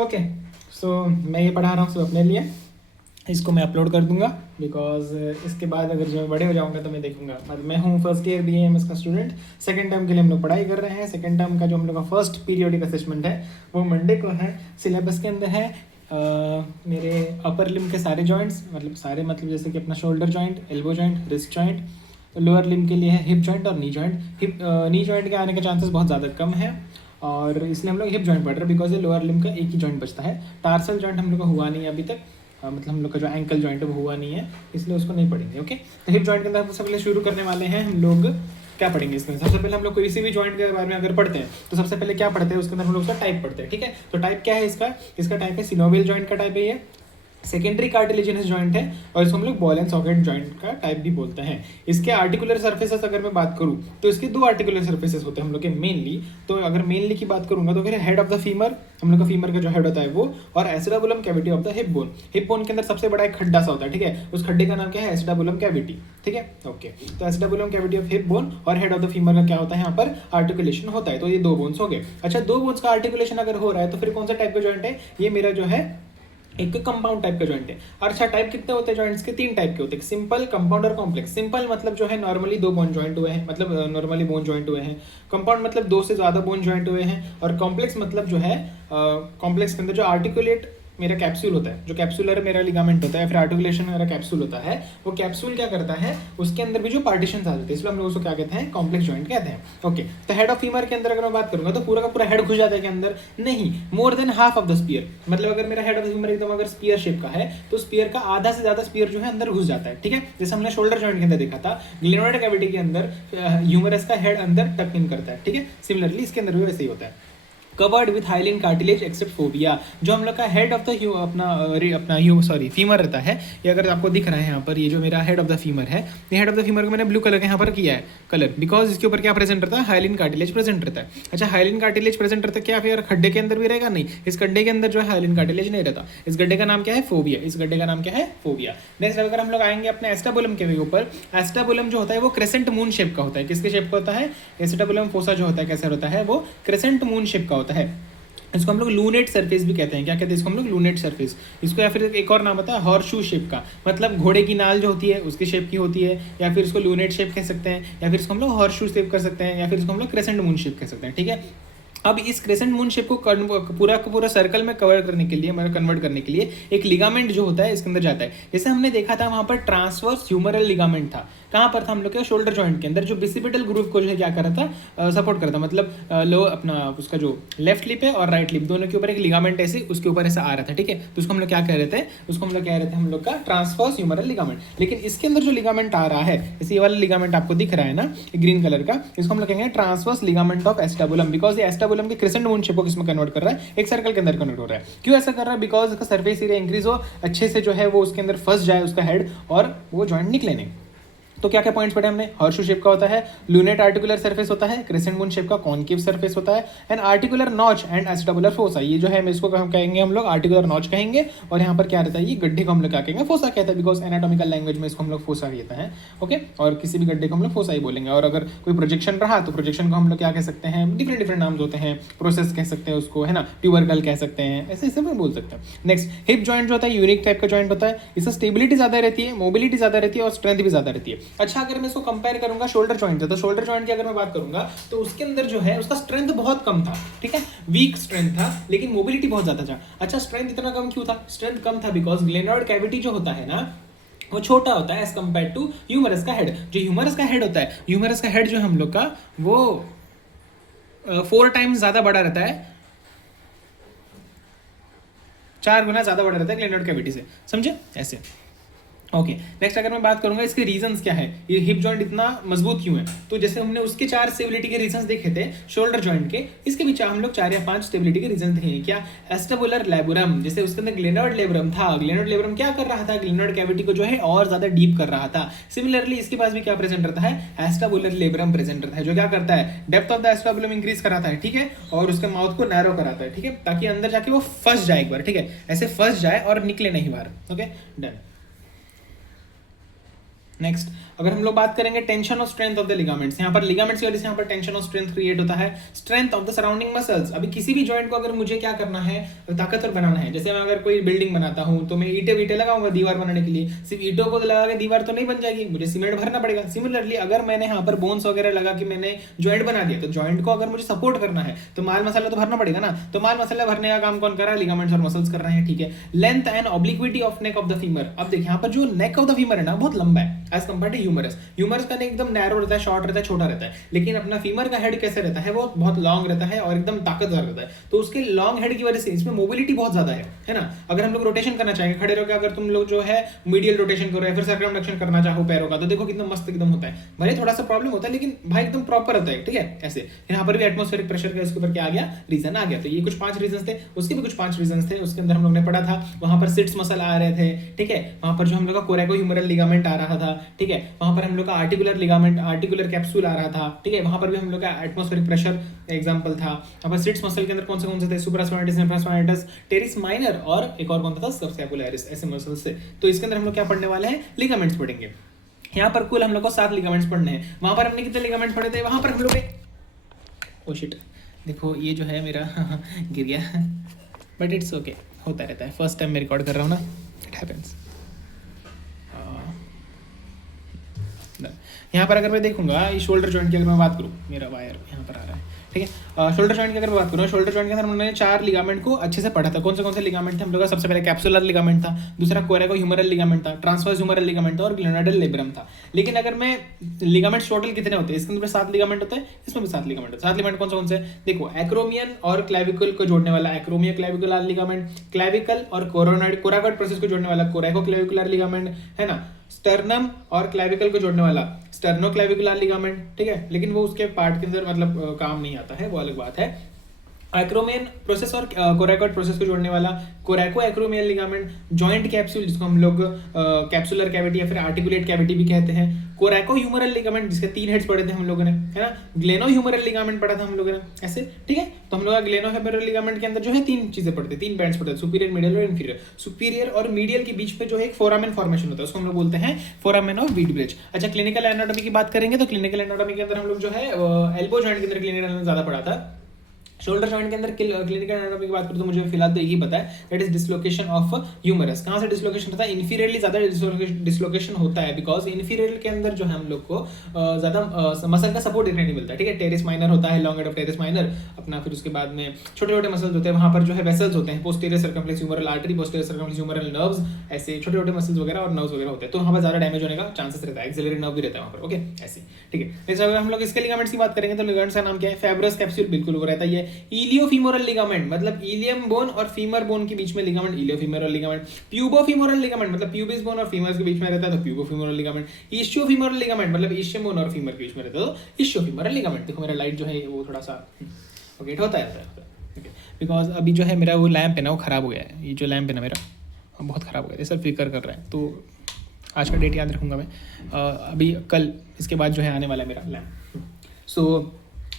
Okay, सो मैं ये पढ़ा रहा हूँ सिर्फ अपने लिए, इसको मैं अपलोड कर दूंगा बिकॉज इसके बाद अगर जो बड़े हो जाऊंगा तो मैं देखूंगा। मतलब मैं हूँ फर्स्ट ईयर BAMS का स्टूडेंट, सेकंड टर्म के लिए हम लोग पढ़ाई कर रहे हैं। सेकंड टर्म का जो हम लोग का फर्स्ट पीरियोडिक असेसमेंट है वो मंडे को है। सिलेबस के अंदर है मेरे अपर लिम के सारे जॉइंट्स, मतलब सारे मतलब जैसे कि अपना shoulder joint, elbow joint, wrist joint. Lower limb के लिए है हिप जॉइंट और नी जॉइंट। नी जॉइंट के आने के चांसेस बहुत ज़्यादा कम है और इसलिए हम लोग हिप जॉइंट पढ़ रहे हैं बिकॉज ये लोअर लिम का एक ही जॉइंट बचता है। टार्सल जॉइंट हम लोग का हुआ नहीं अभी तक, मतलब हम लोग का जो एंकल जॉइंट है वो हुआ नहीं है, इसलिए उसको नहीं पढ़ेंगे। ओके, तो हिप जॉइंट के अंदर सबसे पहले शुरू करने वाले हैं हम लोग। क्या पढ़ेंगे इसमें? सबसे पहले हम लोग किसी भी जॉइंट के बारे में अगर पढ़ते हैं तो सबसे पहले क्या पढ़ते हैं, उसके अंदर हम लोग उसका टाइप पढ़ते हैं। ठीक है, तो टाइप क्या है इसका टाइप है सिनोवियल जॉइंट का टाइप है ये, सेकेंडरी कार्टिलेजिनस जॉइंट है और इसको हम लोग बॉल एंड सॉकेट जॉइंट का टाइप भी बोलते हैं। इसके आर्टिकुलर सर्फेसेस अगर मैं बात करूं तो इसके दो आर्टिकुलर सर्फेसेस होते हैं हम लोग के मेनली। तो अगर मेनली की बात करूंगा तो फिर हेड ऑफ द फीमर, हम लोग का फीमर का जो हेड होता है वो, और acetabulum cavity of the hip bone. Hip bone के अंदर सबसे बड़ा एक खड्डा सा होता है, ठीक है, उस खड्डे का नाम क्या है? एसिडाबुलम कैविटी। ठीक है, ओके, तो एसिडाबुलम कैविटी ऑफ हिप बोन और हेड ऑफ द फीमर का क्या होता है? यहाँ पर आर्टिकुलेशन होता है। तो ये दो बोन्स हो गए। अच्छा, दो बोन्स का आर्टिकुलेशन अगर हो रहा है तो फिर कौन सा टाइप का जॉइंट है? ये मेरा जो है एक कंपाउंड टाइप का जॉइंट है। और अच्छा, टाइप कितने होते हैं जॉइंट्स के? 3 टाइप के होते हैं, सिंपल, कंपाउंड और कॉम्प्लेक्स। सिंपल मतलब जो है नॉर्मली 2 बोन जॉइंट हुए हैं, मतलब नॉर्मली बोन जॉइंट हुए हैं। कंपाउंड मतलब 2 से ज़्यादा बोन जॉइंट हुए हैं। और कॉम्प्लेक्स मतलब जो है कॉम्प्लेक्स के अंदर जो आर्टिकुलेट मेरा कैप्सूल होता है, जो कैप्सूलर मेरा लिगामेंट होता है, फिर आर्टिकुलेशन मेरा कैप्सूल होता है, वो कैप्सूल क्या करता है, उसके अंदर भी जो पार्टीशन आ जाते हैं, इसलिए हम लोग उसको क्या कहते हैं? कॉम्प्लेक्स जॉइंट कहते हैं। ओके, तो हेड ऑफ फीमर के अंदर अगर मैं बात करूंगा तो पूरा का पूरा हेड घुस जाता है के अंदर? नहीं, more than half of the sphere. मतलब अगर मेरा हेड ऑफ फीमर एकदम अगर स्पीयर शेप का है तो स्पीयर का आधा से ज्यादा स्पीयर जो है अंदर घुस जाता है। ठीक है, जैसे हमने शोल्डर जॉइंट के अंदर देखा था, ग्लेनोइड कैविटी के अंदर ह्यूमरस का हेड अंदर टक इन करता है। ठीक है, सिमिलरली इसके अंदर भी वैसे ही होता है। Covered with hyaline cartilage except fovea. जो हम लोग का हेड ऑफ द फीमर रहता है, ये अगर आपको दिख रहा है यहाँ पर, ये जो मेरा हेड ऑफ द फीमर है, ये हेड ऑफ द फीमर को मैंने ब्लू कलर का यहाँ पर किया है कलर, बिकॉज इसके ऊपर क्या प्रेजेंट रहता है? हाइलिन कार्टिलेज प्रेजेंट रहता है। अच्छा, हाइलिन कार्टिलेज प्रेजेंट रहता है क्या फिर खड्डे के अंदर भी रहेगा? नहीं, इस गड्ढे के अंदर जो है हाइलिन कार्टिलेज नहीं रहता। इस गड्ढे का नाम क्या है? फोबिया। इस गड्ढे का नाम क्या है? फोबिया। नेक्स्ट अगर हम लोग आएंगे अपने एस्टाबुलम के ऊपर, एस्टाबुलम जो होता है वो क्रेसेंट मून शेप का होता है। किसके शेप का होता है? एस्टाबुलम फोसा जो होता है कैसा होता है? वो क्रेसेंट मून शेप का होता है। इसको हम लोग लूनेट सरफेस भी कहते हैं। क्या कहते हैं इसको हम लोग? Lunate surface. इसको या फिर एक और नाम होता है हॉर्शू शेप का, मतलब घोड़े की नाल जो होती है उसकी शेप की होती है, या फिर इसको लूनेट शेप कह सकते हैं, या फिर इसको हम लोग हॉर्शू शेप कर सकते हैं, या फिर इसको हम लोग क्रेसेंट मून शेप कह सकते हैं। ठीक है, अब इस क्रेसेंट मून शेप को पूरा का पूरा सर्कल में कवर करने के लिए, मतलब कन्वर्ट करने के लिए एक लिगामेंट जो होता है इसके अंदर जाता है। जैसे हमने देखा था वहाँ पर ट्रांसवर्स ह्यूमरल लिगामेंट था। कहाँ पर था? हम लोग के शोल्डर जॉइंट के अंदर, जो बिसिपिटल ग्रूव को जो है क्या कर रहा था? सपोर्ट करता, मतलब लो अपना उसका जो लेफ्ट लिप है और राइट लिप दोनों के ऊपर एक लिगामेंट ऐसे उसके ऊपर ऐसा आ रहा था। ठीक है, तो उसको हम लोग क्या कह रहे थे? उसको हम लोग कह रहे थे हम लोग का ट्रांसवर्स ह्यूमरल लिगामेंट। लेकिन इसके अंदर जो लिगामेंट आ रहा है, जैसे ये वाला लिगामेंट आपको दिख रहा है ना ग्रीन कलर का, इसको हम लोग कहेंगे transverse ligament of acetabulum, because ये एस्टाबुलम के क्रेसेंट मून शेप को किसमें कन्वर्ट कर रहा है? एक सर्कल के अंदर कन्वर्ट हो रहा है। क्यों ऐसा कर रहा है? बिकॉज उसका सर्फेस एरिया इंक्रीज हो, अच्छे से जो है वो उसके अंदर फंस जाए उसका हेड और वो जॉइंट निकले नहीं। तो क्या क्या पॉइंट्स पढ़े हमने? हॉर्शू शेप का होता है, लूनेट आर्टिकुलर सरफेस होता है, क्रेसेंट मून शेप का कॉन्केव सरफेस होता है, and articular notch and acetabular fossa. ये जो है इसको हम कहेंगे हम लोग आर्टिकुलर नॉच कहेंगे, और यहाँ पर क्या रहता है? ये गड्ढे को हम लोग क्या कहेंगे? फोसा कहते हैं, बिकॉज एनाटॉमिकल लैंग्वेज में इसको हम लोग फोसा कहते हैं। ओके, और किसी भी गड्ढे को हम लोग फोसा ही बोलेंगे। और अगर कोई प्रोजेक्शन रहा तो प्रोजेक्शन को हम लोग क्या कह सकते हैं? डिफरेंट नाम्स होते हैं, प्रोसेस कह सकते हैं उसको, है ना, ट्यूबरकल कह सकते हैं, ऐसे ऐसे में बोल सकते हैं। नेक्स्ट, हिप जॉइंट जो होता है यूनिक टाइप का जॉइंट होता है, इससे स्टेबिलिटी ज्यादा रहती है, मोबिलिटी ज्यादा रहती है और स्ट्रेंथ भी ज्यादा रहती है। अच्छा, अगर मैं इसको कंपेयर करूंगा शोल्डर जॉइंट से, तो शोल्डर जॉइंट की अगर मैं बात करूंगा तो उसके अंदर जो है उसका स्ट्रेंथ बहुत कम था। ठीक है, वीक स्ट्रेंथ था, लेकिन मोबिलिटी बहुत ज्यादा था। अच्छा, स्ट्रेंथ इतना कम क्यों था? स्ट्रेंथ कम था बिकॉज ग्लेनोइड कैविटी जो होता है ना वो छोटा होता है एज कंपेयर टू ह्यूमरस का हेड। जो ह्यूमरस का हेड होता है, ह्यूमरस का हेड जो हम लोग का वो 4 टाइम्स ज्यादा बड़ा रहता है, 4 गुना ज्यादा बड़ा रहता है ग्लेनोइड कैविटी से। समझे? ऐसे। ओके, नेक्स्ट अगर मैं बात करूंगा इसके रीजंस क्या है, ये हिप जॉइंट इतना मजबूत क्यों है, तो जैसे हमने उसके 4 स्टेबिलिटी के रीजंस देखे थे शोल्डर जॉइंट के, इसके भी हम लोग 4 या 5 स्टेबिलिटी के रीजन देखे हैं। क्या? एस्टाबुलर लेबुरम, जैसे उसके अंदर ग्लेनोइड लेबुरम था, ग्लेनोइड लेबुरम क्या कर रहा था? ग्लेनोइड कैविटी को जो है और ज्यादा डीप कर रहा था। सिमिलरली इसके पास भी क्या प्रेजेंट रहता है? एस्टाबुलर लेबुरम प्रेजेंट रहता है, जो क्या करता है? Depth of the acetabulum increase कराता है। ठीक है, और उसके माउथ को नैरो कराता है। ठीक है, ताकि अंदर जाके वो फंस जाए एक बार। ठीक है, ऐसे फंस जाए और निकले नहीं बाहर। Okay, done. नेक्स्ट अगर हम लोग बात करेंगे टेंशन और स्ट्रेंथ ऑफ द लिगामेंट्स, यहाँ पर लिगामेंट्स की वजह से यहाँ पर टेंशन और स्ट्रेंथ क्रिएट होता है। Strength of the surrounding muscles, अभी किसी भी जॉइंट को अगर मुझे क्या करना है, ताकतवर बनाना है, जैसे मैं अगर कोई बिल्डिंग बनाता हूँ तो मैं ईंटें वीटे लगाऊंगा दीवार बनाने के लिए, सिर्फ ईंटों को लगा के दीवार तो नहीं बन जाएगी, मुझे सीमेंट भरना पड़ेगा। सिमिलरली अगर मैंने यहाँ पर बोन्स वगैरह लगा के मैंने जॉइंट बना दिया, तो जॉइंट को अगर मुझे सपोर्ट करना है तो माल मसाला तो भरना पड़ेगा ना, तो माल मसाला भरने का काम कौन कर रहा है, लिगामेंट्स और मसल्स कर रहे हैं, ठीक है। Length and obliquity of neck of the femur, अब देखिए यहाँ पर जो नेक ऑफ द फीमर है ना बहुत लंबा है as compare to humerus. Humerus का नेक एकदम नैरो रहता है, शॉर्ट रहता है, छोटा रहता है, लेकिन अपना फीमर का हेड कैसे रहता है, वो बहुत लॉन्ग रहता है और एकदम ताकतवर रहता है। तो उसके लॉन्ग हेड की वजह से इसमें मोबिलिटी बहुत ज्यादा है ना। अगर हम लोग रोटेशन करना चाहेंगे खड़े रहो, अगर तुम लोग जो है मीडियल रोटेशन करो या फिर सर्कमडक्शन करना चाहो पैरों का, तो देखो कितना मस्त एकदम होता है, भले थोड़ा सा प्रॉब्लम होता है लेकिन भाई एकदम प्रॉपर होता है, ठीक है। ऐसे यहाँ पर भी एटमॉस्फेरिक प्रेशर का इसके ऊपर क्या आ गया, रीजन आ गया। तो ये कुछ 5 रीजन थे, उसके भी कुछ 5 रीजन थे, उसके अंदर हम लोग ने पढ़ा था। वहां पर सिट्स मसल आ रहे थे, ठीक है। वहां पर जो हम लोग का कोरेकोह्यूमरल लिगामेंट आ रहा था, ठीक है। वहां पर हम लोग का आर्टिकुलर लिगामेंट, आर्टिकुलर कैप्सूल आ रहा था, ठीक है। वहां पर भी हम लोग का एटमॉस्फेरिक प्रेशर एग्जांपल था। वहां पर सिट्स मसल के अंदर कौन से थे, सुप्रास्पाइनटस, इंफ्रास्पाइनटस, टेरिस माइनर और एक और कौन सा था, सबस्कैपुलरिस, ऐसे मसल्स से। तो इसके अंदर हम लोग क्या पढ़ने वाले हैं, लिगामेंट्स पढ़ेंगे। यहाँ पर कुल हम लोग को 7 लिगामेंट्स पढ़ने हैं। वहां पर हमने कितने लिगामेंट्स पढ़े थे, वहां पर हम लोग ने ओ शिट, देखो ये जो है मेरा गिर गया, बट इट्स ओके, होता रहता है, फर्स्ट टाइम मैं रिकॉर्ड कर रहा हूँ ना, इट हैपेंस। यहाँ पर अगर मैं देखूंगा इस शोल्डर जॉइंट की अगर मैं बात करूँ, मेरा वायर यहाँ पर आ रहा है, ठीक है। शोल्डर जॉइंट की अगर मैं बात करूँ, शोल्डर जॉइंट के अंदर हमने 4 लिगामेंट को अच्छे से पढ़ा था। कौन से लिगामेंट थे हम लोग का, सबसे पहले कैप्सुलर लिगामेंट था, दूसरा कोरेकोह्यूमरल लिगामेंट था, ट्रांसवर्स ह्यूमरल लिगामेंट था और ग्लेनोइडल लेब्रम था। लेकिन अगर मैं लिगामेंट्स टोटल कितने होते हैं, इसके अंदर 7 लिगामेंट होते हैं, इसमें भी 7 लिगामेंट होते हैं। 7 लिगामेंट कौन से देखो, एक्रोमियन और क्लैविकल को जोड़ने वाला एक्रोमियो क्लैविकुलर लिगामेंट, क्लैविकल और कोरोनॉइड कोराकॉइड प्रोसेस को जोड़ने वाला कोरेको क्लैविकुलर लिगामेंट, है ना। स्टर्नम और क्लैविकल को जोड़ने वाला स्टर्नो क्लैविकुलर लिगामेंट, ठीक है। लेकिन वो उसके पार्ट के अंदर मतलब काम नहीं आता है, वो अलग बात है। एक्रोमियन प्रोसेस और कोरेकोइड प्रोसेस को जोड़ने वाला कोरेको एक्रोमियल लिगामेंट, जॉइंट कैप्सूल जिसको हम लोग कैप्सुलर कैविटी या फिर आर्टिकुलेट कैविटी भी कहते हैं, कोरेको ह्यूमरल लिगामेंट जिसके 3 हेड्स पढ़े थे हम लोगों ने, है ना। ग्लेनो ह्यूमरल लिगामेंट पढ़ा था हम लोगों ने, ऐसे, ठीक है। तो हम लोग ग्लेनो ह्यूमरल लिगामेंट के अंदर जो है 3 चीजें पढ़ते हैं, 3 बैंड्स पढ़ते हैं, सुपीरियर, मिडियल और इंफीरियर। सुपीरियर और मीडियल के बीच में जो है एक फोरामेन फॉर्मेशन होता है, उसको हम लोग बोलते हैं फोरामेन ऑफ व्हीट ब्रिज। अच्छा, क्लिनिकल एनाटॉमी की बात करेंगे तो क्लिनिकल एनाटॉमी के अंदर हम लोग जो है एल्बो जॉइंट के अंदर क्लिनिकल एनाटॉमी ज्यादा पढ़ा था। शोल्डर जॉइंट के अंदर क्लिनिकल एनाटॉमी की बात करूं तो मुझे फिलहाल तो यही पता है, that is dislocation of humerus. कहां से डिसलोकेशन होता है, इन्फीरियरली ज्यादा डिसलोकेशन होता है, बिकॉज इन्फीरियर के अंदर जो है हम लोग को ज्यादा मसल का सपोर्ट नहीं मिलता है, ठीक है। टेरिस माइनर होता है, long head of teres minor अपना, फिर उसके बाद में छोटे छोटे मसल्स होते हैं, वहां पर जो है वेसल्स होते हैं, posterior circumflex humeral artery, posterior circumflex humeral nerves, ऐसे छोटे छोटे मसल्स वगैरह और नर्व्स वगैरह होते हैं, तो वहां पर ज्यादा डैमेज होने का चांसेस रहता है। एक्सिलरी नर्व भी रहता है वहां पर, ओके, ऐसे, ठीक है। नेक्स्ट अगर हम लोग इसके लिगामेंट्स की बात करेंगे तो लिगामेंट्स का नाम क्या है, फाइब्रस कैप्सूल, बिल्कुल वो रहता है। इलियोफीमोरल लिगामेंट मतलब इलियम बोन और फीमर बोन के बीच में लिगामेंट, इलियोफीमोरल लिगामेंट। प्यूबोफीमोरल लिगामेंट मतलब प्यूबिस बोन और फीमर के बीच में रहता है, तो प्यूबोफीमोरल लिगामेंट। इश्चियोफीमोरल लिगामेंट मतलब इश्चियम बोन और फीमर के बीच में रहता है, तो इश्चियोफीमोरल लिगामेंट। देखो मेरा लाइट जो है वो थोड़ा सा ओके होता है, बिकॉज अभी जो है मेरा वो लैंप है ना वो खराब हो गया है, ये जो लैंप है ना मेरा बहुत खराब हो गया है, सर फ्लिकर कर रहा है, तो आज का डेट याद रखूंगा मैं। अभी कल इसके बाद जो है आने वाला है मेरा लैंप। सो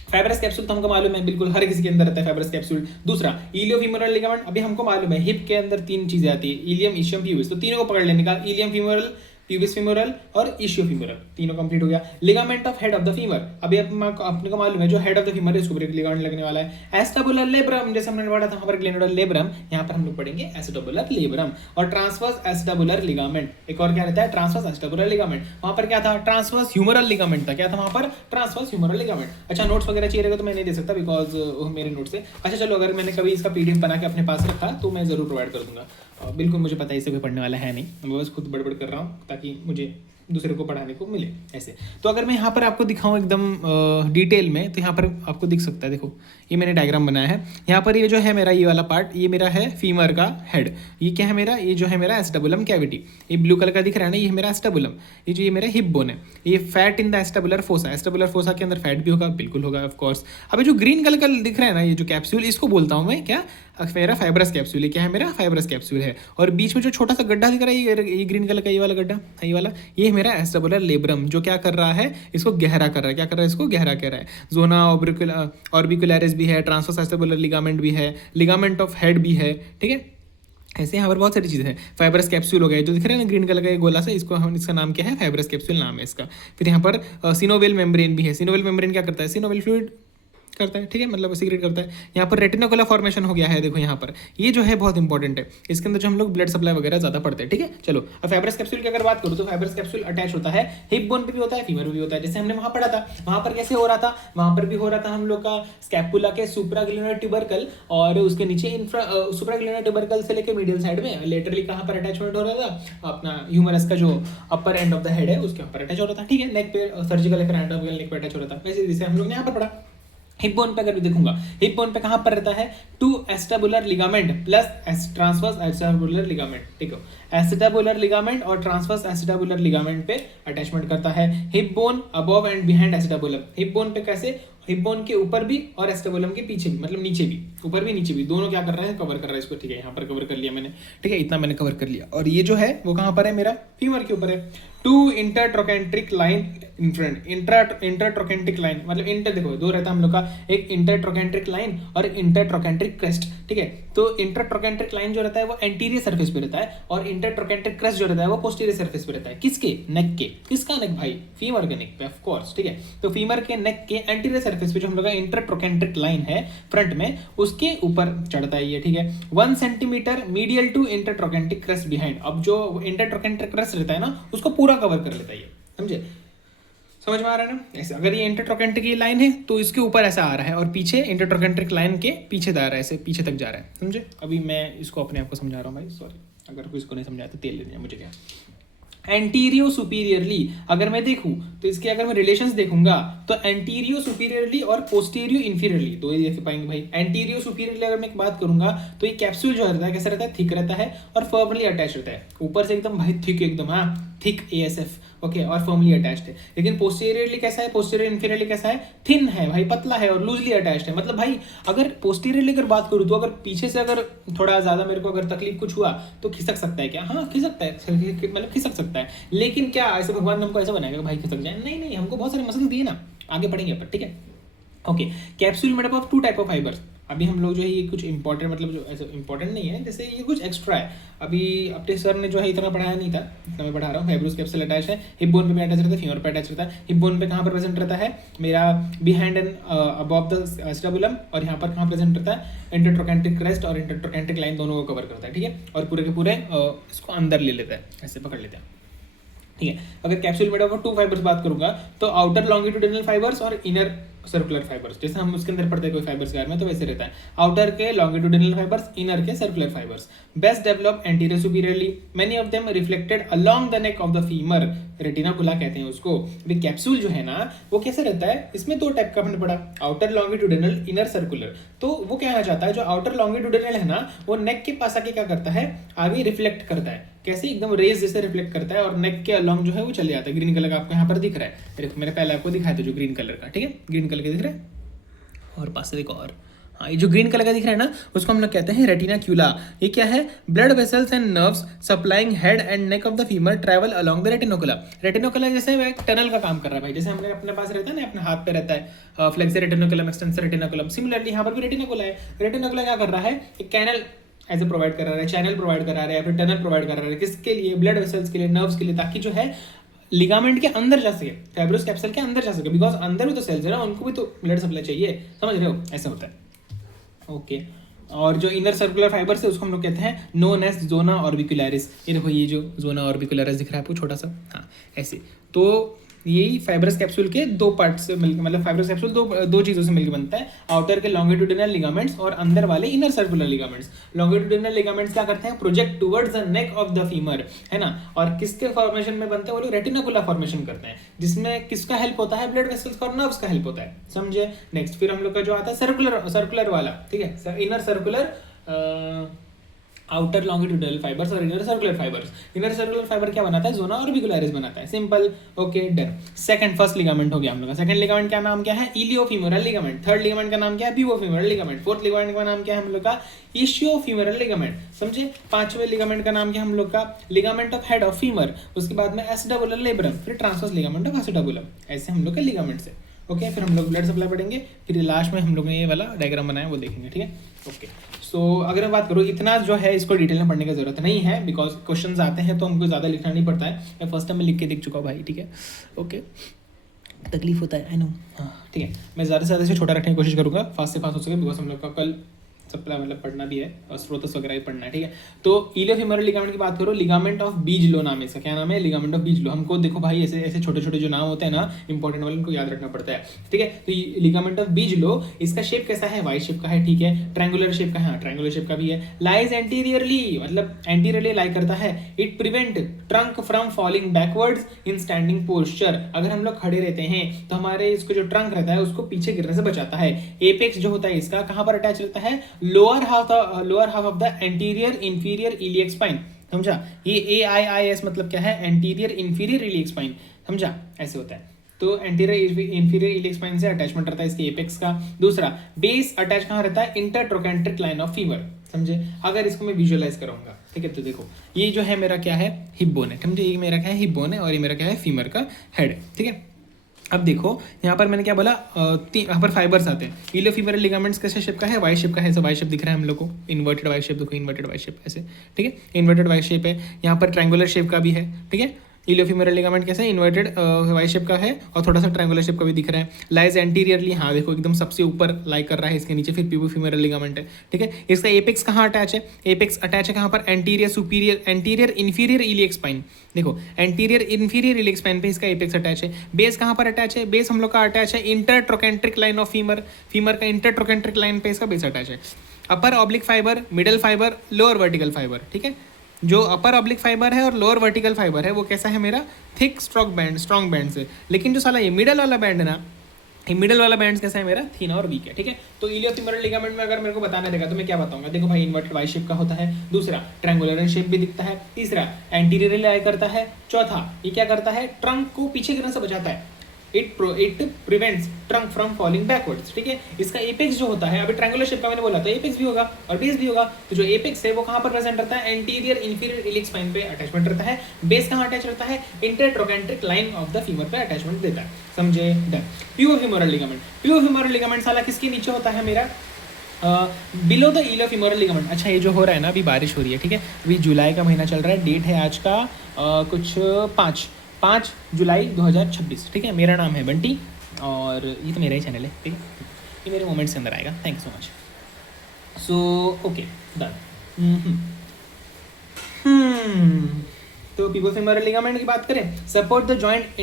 फाइब्रस कैप्सूल तो हमको मालूम है, बिल्कुल हर किसी के अंदर रहता है फाइब्रस कैप्सूल। दूसरा इलियोफीमोरल लिगामेंट, अभी हमको मालूम है हिप के अंदर 3 चीजें आती है, इलियम, इशियम, प्यूबिस, तो तीनों को पकड़ लेने का, इलियम फीमोरल, प्यूबिस फीमोरल और इशियोफीमोरल, तीनों कंप्लीट हो गया। Ligament of head of the femur, अभी अपने को मालूम है जो हेड ऑफ द फीमर है उसको लिगामेंट लगने वाला है। एस्टाबुलर लेब्रम जैसे हमने पढ़ा था वहां पर ग्लेनोइडल लेब्रम, यहाँ पर हम लोग पढ़ेंगे एस्टाबुलर लेब्रम। और ट्रांसवर्स एस्टाबुलर लिगामेंट, एक और क्या रहता है, ट्रांसवर्स एस्टाबुलर लिगामेंट। वहां पर क्या था, ट्रांसवर्स ह्यूमरल लिगामेंट था, क्या था वहां पर, ट्रांसवर्स ह्यूमरल लिगामेंट। अच्छा, नोट्स वगैरह चाहिए रहेगा तो मैं नहीं दे सकता बिकॉज मेरे नोट्स है। अच्छा चलो, अगर मैंने कभी इसका पीडीएफ बना के अपने पास रखा तो मैं जरूर प्रोवाइड कर दूंगा। बिल्कुल मुझे पता है इसे कोई पढ़ने वाला है नहीं, मैं बस खुद बड़बड़ कर रहा हूँ ताकि मुझे दूसरे को पढ़ाने को मिले ऐसे। तो अगर मैं यहाँ पर आपको दिखाऊं एकदम डिटेल में, तो यहाँ पर आपको दिख सकता है, देखो ये मैंने डायग्राम बनाया है। यहाँ पर ये जो है मेरा ये वाला पार्ट, ये मेरा है फीमर का हेड, ये क्या है मेरा, ये जो है मेरा एस्टाबुलम कैविटी, ये ब्लू कलर का दिख रहा है ना, ये मेरा एस्टाबुलम, ये जो ये मेरा हिप बोन है, ये fat in the acetabular fossa, acetabular fossa के अंदर फैट भी होगा, बिल्कुल होगा ऑफ कोर्स। अभी जो ग्रीन कलर का दिख रहा है ना ये जो कैप्सूल, इसको बोलता हूँ मैं क्या, मेरा फाइब्रस कैप्सूल है, क्या है मेरा फाइब्रस कैप्सूल है। और बीच में जो छोटा सा गड्ढा दिख रहा है, ये ग्रीन कलर का ये वाला गड्ढा, ये वाला, ये मेरा एस्टाबुलर लेब्रम, जो क्या कर रहा है, इसको गहरा कर रहा है, क्या कर रहा है, इसको गहरा कर रहा है। जोना ऑर्बिकुलरिस भी है, ट्रांसवर्स एस्टाबुलर लिगामेंट भी है, लिगामेंट ऑफ हेड भी है, ठीक है। ऐसे यहाँ पर बहुत सारी चीज़ें हैं। फाइबरस कैप्सूल हो गया, जो दिख रहा है ना ग्रीन कलर का ये गोला सा, इसको हम, इसका नाम क्या है, फाइबरस कैप्सूल नाम है इसका। फिर यहाँ पर सिनोवेल मेम्ब्रेन भी है। सिनोवेल मेम्ब्रेन क्या करता है, सिनोवेल फ्लूइड करता है, ठीक है, मतलब सीक्रेट करता है। यहाँ पर रेटिनोकुलर फॉर्मेशन हो गया है, देखो यहाँ पर, ये जो है बहुत इंपॉर्टेंट है, इसके अंदर जो हम लोग ब्लड सप्लाई वगैरह ज्यादा पढ़ते हैं, ठीक है। चलो अब फाइबरस कैप्सूल की अगर बात करूँ तो फाइबरस कैप्सूल अटैच होता है हिप बोन पे भी होता है, फीमर पे भी होता है। जैसे हमने वहां पढ़ा था, वहां पर कैसे हो रहा था, वहां पर भी हो रहा था हम लोग का स्कैपुला के सुप्राग्लिनर ट्यूबरकल और उसके नीचे इंफ्रा सुप्राग्लिनर ट्यूबरकल से लेकर मीडियल साइड में लेटरली कहां पर अटैचमेंट हो रहा था, अपना ह्यूमरस का जो अपर एंड ऑफ द हेड है उसके ऊपर अटैच हो रहा था, ठीक है। नेक पे सर्जिकल एंडोमेट्रियल नेक पे अटैच हो रहा था, वैसे जैसे हम लोग ने यहाँ पर पढ़ा। हिप बोन पे अगर भी देखूंगा, हिप बोन पे कहां पर रहता है, to acetabular ligament plus transverse acetabular ligament, ठीक है। एस्टेबुलर लिगामेंट और ट्रांसवर्स एस्टेबुलर लिगामेंट पे अटैचमेंट करता है। Hip bone above and behind acetabulum, hip bone पे कैसे, हिप बोन के ऊपर भी और एस्टेबुलम के पीछे भी, मतलब नीचे भी, ऊपर भी नीचे भी, दोनों क्या कर रहे हैं, कवर कर रहा है इसको, ठीक है। यहाँ पर कवर कर लिया मैंने, ठीक है, इतना मैंने कवर कर लिया। और ये जो है वो कहां पर है, मेरा फीमर के ऊपर है। To intertrochanteric line in front, intertrochanteric line मतलब इंटर, देखो दो रहता है हम लोग का, एक इंटरट्रोकेंट्रिक लाइन और इंटरट्रोकेंट्रिक क्रेस्ट, ठीक है। तो इंटरट्रोकेंट्रिक लाइन जो रहता है वो एंटीरियर सरफेस पे रहता है और इंटरट्रोकेंट्रिक क्रेस्ट जो रहता है वो पोस्टीरियर सरफेस पे रहता है। किसके, नेक के, किसका नेक भाई, फीमर के नेक पे, ऑफ कोर्स, ठीक है। तो फीमर के नेक के एंटीरियर सरफेस पे जो हम लोग का इंटरट्रोकेंट्रिक लाइन है फ्रंट में, उसके ऊपर चढ़ता है ये, ठीक है। 1 centimetre medial to intertrochanteric crest behind, अब जो इंटरट्रोकेंट्रिक क्रेस्ट रहता है ना उसको पूरा कवर कर लेता है ये, समझे, समझ में आ रहा है ना। ऐसे अगर ये इंटरट्रोकेंट्रिक की लाइन है तो इसके ऊपर ऐसा आ रहा है और पीछे इंटरट्रोकेंट्रिक लाइन के पीछे जा रहा है, ऐसे पीछे तक जा रहा है, समझे। अभी मैं इसको अपने आप को समझा रहा हूँ भाई, सॉरी अगर कोई इसको नहीं समझाया तो तेल लेने मुझे क्या। एंटीरियो सुपीरियरली अगर मैं देखूं तो इसके अगर मैं रिलेशंस देखूंगा तो एंटीरियो सुपीरियरली और पोस्टीरियो इंफीरियरली, तो ये देख पाएंगे भाई। एंटीरियो सुपीरियरली अगर मैं एक बात करूंगा तो ये कैप्सूल जो रहता है कैसा रहता है, थिक रहता है और फर्मली अटैच रहता है, ऊपर से एकदम भाई थिक, एकदम हाँ थिक ASF, ओके, और फर्मली अटैच्ड है। लेकिन पोस्टीरियरली कैसा है, पोस्टीरियर इंफीरियरली कैसा है, थिन है भाई, पतला है और लूजली अटैच्ड है। मतलब भाई अगर पोस्टीरियरली अगर बात करूँ तो अगर पीछे से अगर थोड़ा ज्यादा मेरे को अगर तकलीफ कुछ हुआ तो खिसक सकता है क्या, हाँ खिसकता है, मतलब खिसक सकता है। लेकिन क्या ऐसे भगवान ने हमको ऐसा बनाएगा भाई खिसक जाए, नहीं नहीं, हमको बहुत सारे मसल दिए ना, आगे पढ़ेंगे अपन, ठीक है। Okay, capsule made up of 2 type of fibres. अभी हम लोग जो है ये कुछ इंपॉर्टेंट, मतलब जो ऐसे इंपॉर्टेंट नहीं है, जैसे ये कुछ एक्स्ट्रा है, अभी अपने सर ने जो है इतना पढ़ाया नहीं था, इतना मैं पढ़ा रहा हूँ। फाइब्रोस कैप्सूल अटैच है, हिप बोन पे अटैच रहता है, फीमर पे अटैच रहता है। हिप बोन पे कहाँ पर प्रेजेंट रहता है मेरा, behind and above the acetabulum, और यहाँ पर कहाँ प्रेजेंट रहता है, इंटरट्रोकेंट्रिक क्रेस्ट और इंटरट्रोकेंट्रिक लाइन दोनों को कवर करता है, ठीक है। और पूरे के पूरे इसको अंदर ले लेता है, ऐसे पकड़ लेता है, ठीक है। अगर कैप्सूल मेड ऑफ 2 फाइबर्स बात करूंगा तो आउटर लॉन्गिट्यूडिनल फाइबर्स और इनर सर्कुलर फाइबर्स, जैसे हम उसके अंदर पढ़ते हैं कोई फाइबर्स के बारे में तो वैसे रहता है। आउटर के लॉन्गिट्यूडिनल फाइबर्स, इनर के circular fibres, best develop anterior superiorly, many of them reflected along the neck of the femur, retinacula कहते हैं उसको। अभी कैप्सूल जो है ना वो कैसे रहता है, इसमें 2 टाइप का हमने पढ़ा, आउटर लॉन्गिट्यूडिनल, इनर सर्कुलर। तो वो कहना चाहता है जो आउटर लॉन्गिट्यूडिनल है ना वो नेक के पास आके क्या करता है, आगे रिफ्लेक्ट करता है, कैसे, एकदम रेज जैसे रिफ्लेक्ट करता है और नेक के अलोंग जो है वो चले जाता है। ग्रीन कलर का आपको यहाँ पर दिख रहा है, देखो मैंने पहले आपको दिखाया था जो ग्रीन कलर का, ठीक है, ग्रीन कलर के दिख रहा है, और पास से देखो, और हाँ ये जो ग्रीन कलर का दिख रहा है ना उसको हम लोग कहते हैं रेटिनाक्यूला। ये क्या है, blood vessels and nerves supplying head and neck of the femur travel along the retinacula. Retinacula जैसे एक टनल का काम कर रहा है भाई, जैसे हमने अपने पास रहता है ना, अपने हाथ पे रहता है फ्लेक्सर रेटिनोकुलम, एक्सटेंसर रेटिनोकुलम, सिमिलरली यहाँ पर भी रेटिनोकुला है। रेटिनोकुला क्या कर रहा है, एक कैनल ऐसे प्रोवाइड करा रहा है, चैनल प्रोवाइड करा रहा है या फिर टनल प्रोवाइड करा रहा है, किसके लिए, ब्लड वेसल्स के लिए, नर्व्स के लिए, ताकि जो है लिगामेंट के अंदर जा सके, फाइब्रोस कैप्सूल के अंदर जा सके, बिकॉज अंदर भी तो सेल्स है ना, उनको भी तो ब्लड सप्लाई चाहिए, समझ रहे हो, ऐसा होता है। ओके, और जो इनर सर्कुलर फाइबर्स है उसको हम लोग कहते हैं नोन एज जोना ऑर्बिकुलरिस। ये देखो ये जो जोना ऑर्बिकुलरिस दिख रहा है आपको छोटा सा, हाँ ऐसे। तो यही फाइब्रस कैप्सूल के 2 पार्ट से मिलकर, मतलब फाइब्रस कैप्सूल दो चीजों से मिलकर बनता है, आउटर के लॉन्गिट्यूडिनल लिगामेंट्स और अंदर वाले inner circular ligaments. Longitudinal ligaments क्या करते हैं, project towards the neck of the femur, है ना, और किसके फॉर्मेशन में बनते हैं, वो लोग रेटिनाकुलर फॉर्मेशन करते हैं, जिसमें किसका हेल्प होता है, ब्लड वेसल्स का और नर्व्स का हेल्प होता है, समझे। नेक्स्ट फिर हम लोग का जो आता है सर्कुलर वाला, ठीक है, inner circular, outer longitudinal fibres और inner circular fibres. Inner circular fibre क्या बनाता है, जोना ऑर्बिकुलरिस बनाता है, simple, okay done. Second, first ligament हो गया हम लोग का। सेकंड लिगामेंट का नाम क्या है, इलियोफीमोरल लिगामेंट। थर्ड लिगामेंट का नाम क्या है, बिवोफीमोरल लिगामेंट। फोर्थ लिगामेंट का नाम क्या है हम लोग का, इशियोफीमोरल लिगामेंट, समझे। पांचवें लिगामेंट का नाम क्या है हम लोग का, ligament of head of femur. उसके बाद में एसिटाबुलर लेब्रम, फिर ट्रांसवर्स लिगामेंट ऑफ एसिटाबुलम। ऐसे हम लोग के लिगामेंट्स है, ओके, फिर हम लोग ब्लड सप्लाई पढ़ेंगे, फिर लास्ट में हम लोग ने ये वाला डायग्राम बनाया वो देखेंगे, ठीक है। ओके, सो अगर मैं बात करूँ, इतना जो है इसको डिटेल में पढ़ने की जरूरत नहीं है, बिकॉज क्वेश्चंस आते हैं तो हमको ज़्यादा लिखना नहीं पड़ता है। मैं फर्स्ट टाइम में लिख के देख चुका हूँ भाई, ठीक है। ओके, तकलीफ होता है, आई नो, हाँ ठीक है। मैं ज़्यादा से ज़्यादा इसे छोटा रखने की कोशिश करूँगा, फास्ट से फास्ट हो सके, बिकॉज हम लोग का कल सप्लाई मतलब पढ़ना भी है और स्रोतस वगैरह भी पढ़ना है, ठीक है। तो इलियोफेमोरल लिगामेंट की बात करो, लिगामेंट ऑफ बीजलो नाम है इसका। क्या नाम है? Ligament of Bigelow. हमको देखो भाई, ऐसे ऐसे छोटे छोटे जो नाम होते हैं ना इंपॉर्टेंट वाले, उनको याद रखना पड़ता है, ठीक है। तो लिगामेंट ऑफ बीजलो, इसका शेप कैसा है? वाई शेप का है, ठीक है। ट्रायंगुलर शेप का है, हाँ ट्रायंगुलर शेप का भी है। लाइज एंटीरियरली, मतलब एंटीरियरली लाई करता है। It prevent trunk from falling backwards in standing posture. अगर हम लोग खड़े रहते हैं तो हमारे इसको जो ट्रंक रहता है उसको पीछे गिरने से बचाता है। एपेक्स जो होता है इसका कहाँ पर अटैच रहता है? Lower half of the anterior inferior iliac spine, समझा। ये AIIS मतलब क्या है? एंटीरियर इंफीरियर इलियक स्पाइन, समझा, ऐसे होता है। तो एंटीरियर इंफीरियर इलियक स्पाइन से अटैचमेंट रहता है इसके एपेक्स का। दूसरा, बेस अटैच कहाँ रहता है? इंटरट्रोकेंट्रिक लाइन ऑफ फीमर, समझे। अगर इसको मैं विजुअलाइज करूंगा, ठीक है, तो देखो ये जो है मेरा क्या है? हिप बोन है, समझे। ये मेरा क्या है? हिप बोन है, और ये मेरा क्या है? फीमर का हेड, ठीक है। अब देखो यहाँ पर मैंने क्या बोला, यहाँ पर फाइबर्स आते हैं। इलियोफीमोरल लिगामेंट्स कैसे शेप का है? वाई शेप का है, वाई शेप दिख रहा है हम लोग को, इन्वर्टेड वाई शेप, देखो इन्वर्टेड वाई शेप ऐसे, ठीक है, इन्वर्टेड वाई शेप है। यहाँ पर ट्रायंगुलर शेप का भी है, ठीक है। इलियोफीमोरल लिगामेंट कैसे? इन्वर्टेड वाई शेप का है और थोड़ा सा ट्रायंगुलर शेप का भी दिख रहा है। लाइज एंटीरियरली, हाँ देखो एकदम सबसे ऊपर लाई कर रहा है, इसके नीचे फिर प्यूबोफीमोरल लिगामेंट है, ठीक है। इसका एपेक्स कहाँ अटैच है? एपेक्स अटैच है कहाँ पर? Anterior superior, anterior inferior iliac spine, देखो एंटीरियर इंफीरियर इलियक स्पाइन पे इसका एपेक्स अटैच है। बेस कहाँ पर अटैच है? बेस हम लोग का अटैच है intertrochanteric line of femur, femur का इंटरट्रोकेंट्रिक लाइन पे इसका बेस अटैच है। Upper oblique fibre, middle fibre, lower vertical fibre, ठीक है। जो अपर ऑब्लिक फाइबर है और लोअर वर्टिकल फाइबर है वो कैसा है मेरा? थिक स्ट्रॉन्ग बैंड से। लेकिन जो साला ये मिडल वाला बैंड है ना, ये मिडल वाला बैंड कैसा है मेरा? थिन और वीक है, ठीक है। तो इलियोफीमोरल लिगामेंट में अगर मेरे को बताना रहेगा तो मैं क्या बताऊंगा? देखो भाई, इन्वर्टेड वाई शेप का होता है। दूसरा, ट्रायंगुलर शेप भी दिखता है। तीसरा, एंटीरियर लाई करता है। चौथा, ये क्या करता है? ट्रंक को पीछे गिरने से बचाता है। It prevents trunk from falling backwards, ठीक है। इसका एपेक्स जो होता है, अभी ट्रायंगुलर शेप का मैंने बोला तो एपेक्स भी होगा और बेस भी होगा। तो जो एपेक्स है वो कहाँ पर प्रेजेंट रहता है? एंटीरियर इंफीरियर इलियक स्पाइन पे अटैचमेंट रहता है। बेस कहाँ अटैच रहता है? Intertrochanteric line of the femur पे अटैचमेंट देता है, समझे। Done. Pubofemoral ligament, pubofemoral ligament साला किसके नीचे होता है मेरा? Below the iliofemoral ligament. अच्छा, ये जो हो रहा है ना, अभी बारिश हो रही है, ठीक है। अभी जुलाई का महीना चल रहा है, डेट है आज का कुछ 5 जुलाई 2026, ठीक है। मेरा नाम है बंटी और ये तो मेरा ही चैनल है, ठीक है। ये मेरे मोमेंट्स के अंदर आएगा। Thank you so much. So okay, done. तो प्यूबोफीमोरल लिगामेंट की बात करें, सपोर्ट द जॉइंट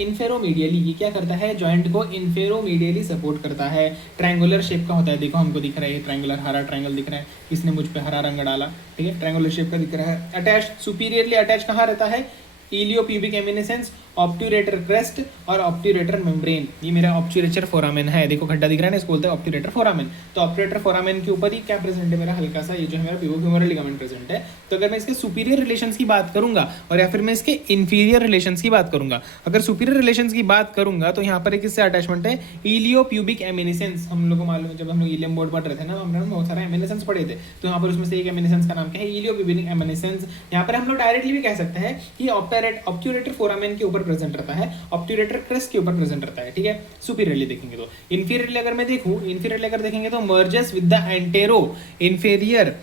इंफेरोमीडियली। ये क्या करता है? जॉइंट को इंफेरोमीडियली सपोर्ट करता है। ट्रायंगुलर शेप का होता है, देखो हमको दिख रहा है ट्रायंगुलर, हरा ट्रायंगल दिख रहा है, इसने मुझ पे हरा रंग डाला, ठीक है। ट्रायंगुलर शेप का दिख रहा है। अटैच सुपीरियरली अटैच कहाँ रहता है? इलियोप्यूबिक एमिनेसेंस, ऑब्ट्यूरेटर क्रेस्ट और ऑब्ट्यूरेटर मेम्ब्रेन। ये मेरा ऑब्ट्यूरेटर फोरामेन है, देखो खड्डा दिख रहा है ना, इसको बोलते हैं ऑब्ट्यूरेटर फोरामेन। तो ऑब्ट्यूरेटर फोरामेन के ऊपर ही क्या प्रेजेंट है मेरा? हल्का सा ये जो है मेरा प्यूबोफीमोरल लिगामेंट प्रेजेंट है। तो अगर मैं इसके सुपीरियर रिलेशंस की बात करूंगा और या फिर मैं इसके इंफीरियर रिलेशंस की बात करूंगा, अगर सुपीरियर रिलेशंस की बात करूंगा तो यहाँ पर एक इससे अटैचमेंट है इलियोप्यूबिक एमिनेसेंस। हम लोग को मालूम है, जब हम लोग इलियम बोर्ड पढ़ रहे थे ना, हमने बहुत सारे एमिनेसेंस पढ़े थे, तो यहाँ पर उसमें से एक एमिनेसेंस का नाम क्या है? इलियोप्यूबिक एमिनेसेंस। यहाँ पर हम लोग डायरेक्टली भी कह सकते हैं कि ऑब्ट्यूरेटर फोरामेन के ऊपर प्रेजेंट रहता है, ऑब्ट्यूरेटर क्रेस्ट के ऊपर प्रेजेंट रहता है, ठीक है। सुपीरियरली देखेंगे तो। इंफीरियरली अगर मैं देखूं, इंफीरियरली अगर देखेंगे तो merges with the anteroinferior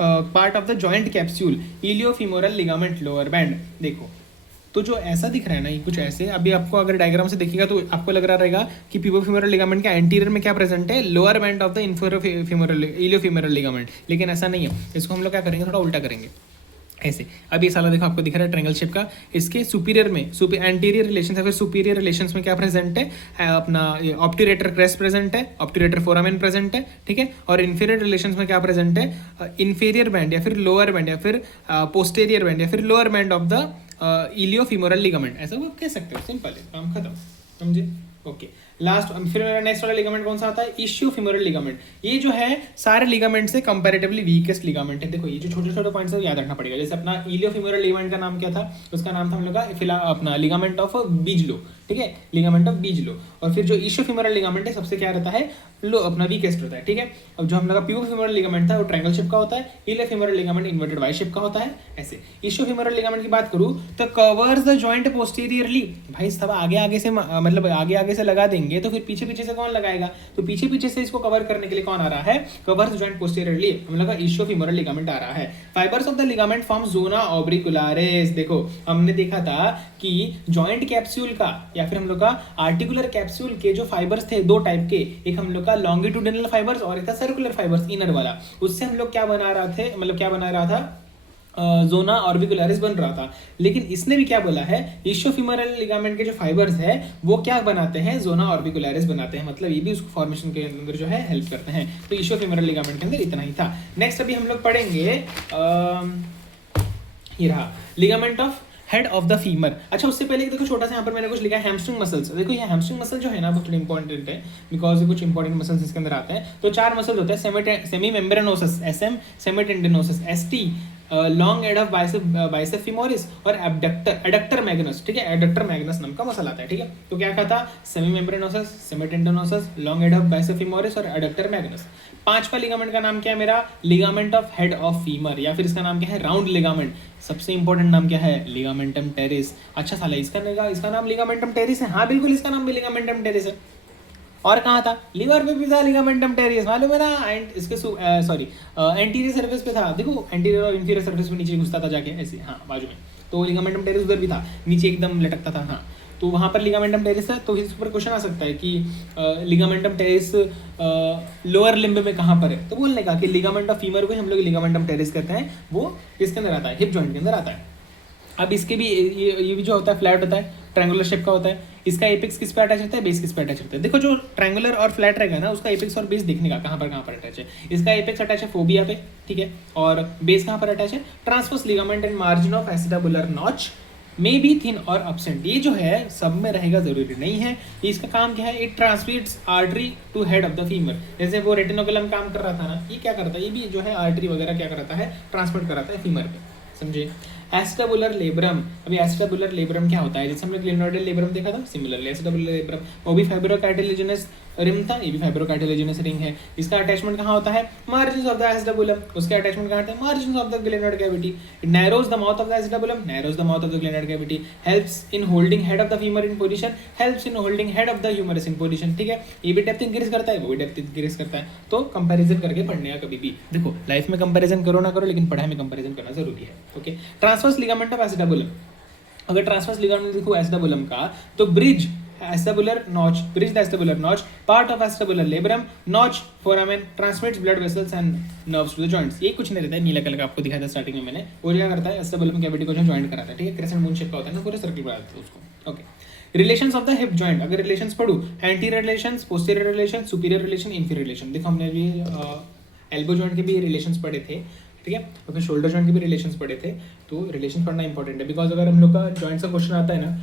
part of the joint capsule iliofemoral ligament lower band. देखो तो जो ऐसा दिख रहा है ना, ये कुछ ऐसे, अभी आपको अगर डायग्राम से देखिएगा तो आपको लग रहा रहेगा कि प्यूबोफीमोरल लिगामेंट का एंटीरियर में क्या प्रेजेंट है? Lower band of the inferofemoral iliofemoral ligament. लेकिन ऐसा नहीं है, इसको हम लोग क्या करेंगे? थोड़ा उल्टा करेंगे ऐसे। अब ये साला देखो आपको दिख रहा है ट्रायंगल शेप का, इसके सुपीरियर में एंटीरियर रिलेशन या फिर सुपीरियर रिलेशंस में क्या प्रेजेंट है? अपना ऑब्ट्यूरेटर क्रेस्ट प्रेजेंट है, ऑब्ट्यूरेटर फोरामेन प्रेजेंट है, ठीक है। और इंफीरियर रिलेशंस में क्या प्रेजेंट है? इंफीरियर बैंड या फिर लोअर बैंड या फिर पोस्टेरियर बैंड या फिर lower band of the iliofemoral ligament, ऐसा वो कह सकते हो। सिंपल है, काम खत्म, समझे। ओके, लास्ट फिर मेरा नेक्स्ट वाला लिगामेंट कौन सा आता है? इशियोफीमोरल लिगामेंट। ये जो है सारे लिगामेंट से कंपैरेटिवली वीकेस्ट लिगामेंट है। देखो ये जो छोटे छोटे पॉइंट्स है याद रखना पड़ेगा। जैसे अपना इलियोफीमोरल लिगामेंट का नाम क्या था? उसका नाम था हम लोग का फिलहाल अपना लिगामेंट ऑफ बीजलो, ठीक है, लिगामेंट ऑफ बीजलो। और फिर जो इशियोफीमोरल लिगामेंट है सबसे क्या रहता है? लो अपना वीकेस्ट होता है, ठीक है। अब जो हम लोग का प्यूबिक फेमोरल लिगामेंट था वो ट्रायंगल शेप का होता है, iliofemoral ligament inverted Y shape का होता है ऐसे। इशियो फेमोरल लिगामेंट की बात करूँ तो कवर्स द जॉइंट पोस्टीरियरली, भाई सब आगे आगे से मतलब आगे आगे से लगा देंगे तो फिर पीछे पीछे से कौन लगाएगा, तो पीछे पीछे से इसको कवर करने के लिए कौन आ रहा है, कवर्स जॉइंट पोस्टीरियरली हम लोग का इशियो फेमोरल लिगामेंट आ रहा है। Fibres of the ligament form zona orbicularis, देखो हमने देखा था कि जॉइंट कैप्सूल का या फिर हम लोग का आर्टिकुलर कैप्सूल के जो फाइबर्स थे दो टाइप के, एक हम लोग का लॉन्गिट्यूडिनल फाइबर्स और एक था सर्कुलर फाइबर्स इनर वाला, उससे हम लोग क्या बना रहा थे, मतलब क्या बना रहा था, जोना ऑर्बिकुलरिस बन रहा था। लेकिन इसने भी क्या बोला है, इशियोफेमोरल लिगामेंट के जो फाइबर्स है वो क्या बनाते हैं, जोना ऑर्बिकुलरिस बनाते हैं, मतलब ये भी उसको फॉर्मेशन के अंदर जो है हेल्प करते हैं। तो इशियोफेमोरल लिगामेंट के अंदर इतना ही था। नेक्स्ट अभी हम लोग पढ़ेंगे ये रहा ligament of head of the femur. अच्छा उससे पहले देखो छोटा सा यहाँ पर मैंने कुछ लिखा है हैमस्ट्रिंग मसल्स। देखो ये हैमस्ट्रिंग मसल जो है ना वो थोड़ी इंपॉर्टेंट है बिकॉज कुछ इंपॉर्टेंट मसल्स इसके अंदर आते हैं। तो 4 मसल्स होते हैं, semimembranosus SM, semitendinosus ST, long head of bicep femoris और एडक्टर मैग्नस, ठीक है, एडक्टर मैग्नस नाम का मसल आता है, ठीक है। तो क्या कहा था, semimembranosus, semitendinosus, long head of bicep femoris और एडक्टर मैग्नस। 5वां लिगामेंट का नाम क्या है मेरा, ligament of head of femur, या फिर इसका नाम क्या है, राउंड लिगामेंट। सबसे इंपॉर्टेंट नाम क्या है, लिगामेंटम टेरिस। अच्छा साला इसका नाम लिगामेंटम टेरिस है, हाँ बिल्कुल इसका नाम भी लिगामेंटम टेरिस है। और कहाँ था, लीवर पे भी था लिगामेंटम टेरिस, मालूम है ना, एंड इसके सॉरी एंटीरियर सरफेस पे था, देखो एंटीरियर और इंफीरियर सरफेस में नीचे घुसता था जाके ऐसे, हाँ बाजू में, तो लिगामेंटम टेरिस उधर भी था, नीचे एकदम लटकता था, हाँ तो वहाँ पर लिगामेंटम टेरिस है। तो इस पर क्वेश्चन आ सकता है कि लिगामेंटम टेरिस लोअर लिम्ब में कहाँ पर है, तो बोलने का कि लिगामेंट ऑफ फीमर को हम लोग लिगामेंटम टेरिस कहते हैं, वो किसके अंदर आता है, हिप जॉइंट के अंदर आता है। अब इसके भी ये भी जो होता है फ्लैट होता है, ट्रायंगुलर शेप का होता है। इसका एपेक्स किस पे अटैच होता है, बेस किस पे अटैच होता है। देखो जो ट्रायंगुलर और फ्लैट रहेगा ना उसका एपेक्स और बेस देखने का कहाँ पर अटैच है। इसका एपेक्स अटैच है फोबिया पे, ठीक है, और बेस कहाँ पर अटैच है, transverse ligament and margin of acetabular notch may be thin और अब्सेंट। ये जो है सब में रहेगा, जरूरी नहीं है। इसका काम क्या है, it transmits artery to head of the femur. जैसे वो रेटिनोकुलम काम कर रहा था ना, ये क्या करता है, ये भी जो है आर्टरी वगैरह क्या कराता है, ट्रांसमिट कराता है फीमर पे, समझे। एस्टेबुलर लेब्रम, अभी एस्टेबुलर लेब्रम क्या होता है, जैसे हमने ग्लिनोइडल लेब्रम देखा था, सिमिलरली एस्टेबुलर लेब्रम वो भी फाइब्रोकार्टिलेजिनस रिंग था, ये भी फाइब्रोकार्टिलेजिनस रिंग है। इसका अटैचमेंट कहाँ होता है, मार्जिन्स ऑफ द एस्टेबुलम, उसके अटैचमेंट कहाँ होते हैं, margins of the glenoid cavity. It narrows the mouth of the acetabulum, narrows the mouth of the glenoid cavity, helps in holding head of the femur in position, helps in holding head of the humerus in position, ठीक है। ये भी depth increase करता है, वो भी depth increase करता है। तो कंपैरिजन करके पढ़ने का कभी भी, देखो लाइफ में कंपैरिजन करो ना करो लेकिन पढ़ाई में कंपैरिजन करना जरूरी है, okay. Transverse ligament of acetabulum, अगर ट्रांसवर्स लिगामेंट देखो एसिटाबुलम का, तो bridge acetabular notch, bridge the acetabular notch, part of acetabular labrum, notch foramen, transmits blood vessels and nerves to the joints. ये कुछ नहीं रहता है, नीला कलर का आपको दिखाया था स्टार्टिंग में मैंने, वो क्या करता है, एस्टेबुलम कैविटी को जो जॉइंट कराता है, ठीक है, क्रेसेंट मून शेप का होता है ना, पूरे सर्कल बना देता है उसको, okay. Relations of the hip joint, अगर रिलेशंस पढ़ूं, anterior relations, posterior relation, superior relation, inferior relation. देखो हमने अभी एल्बो जॉइंट के भी रिलेशंस पढ़े थे, ठीक है, तो फिर शोल्डर जॉइंट के भी रिलेशंस पढ़े थे। तो रिलेशन पढ़ना इंपॉर्टेंट है बिकॉज अगर हम लोग का जॉइंट का क्वेश्चन आता है ना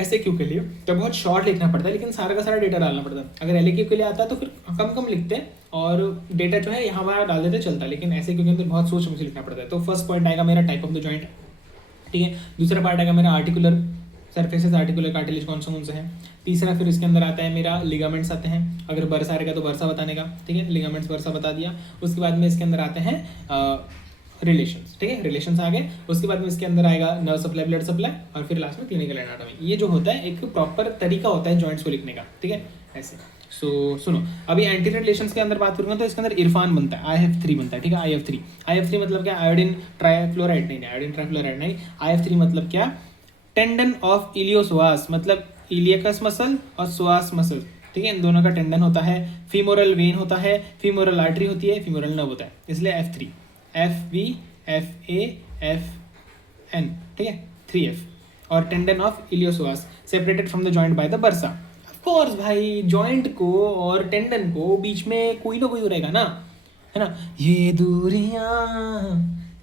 ऐसे क्यों के लिए, तो बहुत शॉर्ट लिखना पड़ता है, लेकिन सारा का सारा डेटा डालना पड़ता है। अगर एल के लिए आता है तो फिर कम कम लिखते हैं और डेटा जो है यहाँ वहाँ डाल देते चलता है, लेकिन ऐसे क्योंकि अंदर बहुत सोच समझ के लिखना पड़ता है। तो फर्स्ट पॉइंट आएगा मेरा टाइप ऑफ द जॉइंट, ठीक है। दूसरा पार्ट आएगा मेरा आर्टिकुलर सरफेसेस, आर्टिकुलर कार्टिलेज कौन से हैं। तीसरा फिर इसके अंदर आता है मेरा लिगामेंट्स आते हैं, अगर बरसा रहेगा तो बरसा बताने का, ठीक है, लिगामेंट्स बरसा बता दिया। उसके बाद में इसके अंदर आते हैं रिलेशंस, ठीक है, रिलेशंस आ गए। उसके बाद में इसके अंदर आएगा नर्व सप्लाई, ब्लड सप्लाई, और फिर लास्ट में क्लिनिकल एनाटॉमी। ये जो होता है एक प्रॉपर तरीका होता है जॉइंट्स को लिखने का, ठीक है, ऐसे। सो सुनो, अभी एंटीरियर रिलेशंस के अंदर बात करूंगा तो इसके अंदर इरफान बनता है, IF3 बनता है, ठीक है, IF3 मतलब क्या, आयोडीन ट्राइफ्लोराइड नहीं, आयोडीन ट्राइफ्लोराइड नहीं, IF3 मतलब क्या, टेंडन ऑफ इलियोसोआस, मतलब इलियकस मसल और सोआस मसल, ठीक है, इन दोनों का टेंडन होता है। फीमोरल वेन होता है, फीमोरल आर्टरी होती है, फीमोरल नर्व होता है, इसलिए F3, FV, FA, FN, ठीक है, 3F। और tendon of iliopsoas separated from the joint by the bursa. Of course भाई, जॉइंट को और टेंडन को बीच में कोई ना कोई तो रहेगा ना, है ना। ये दूरियां,